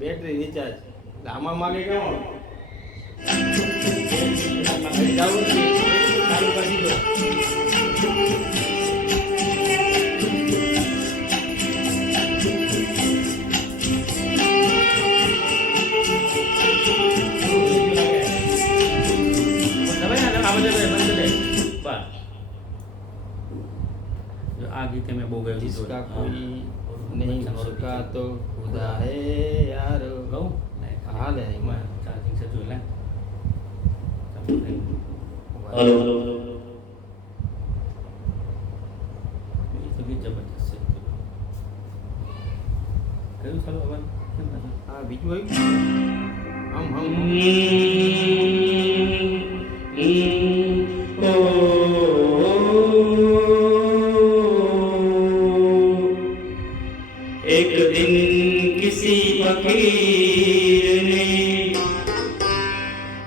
battery recharge આમાં માગે કેવો आ गीत में बो गयो जिसका कोई नहीं उसका तो खुदा है यार गौ हाल है मैं चार्जिंग से जोड़ ले हेलो हेलो ये तो गीत जबरदस्त है कयो चलो अब કેમ હતા આ બીજું આવ્યું હમ एक दिन किसी फकीर ने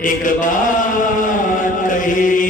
एक बात कही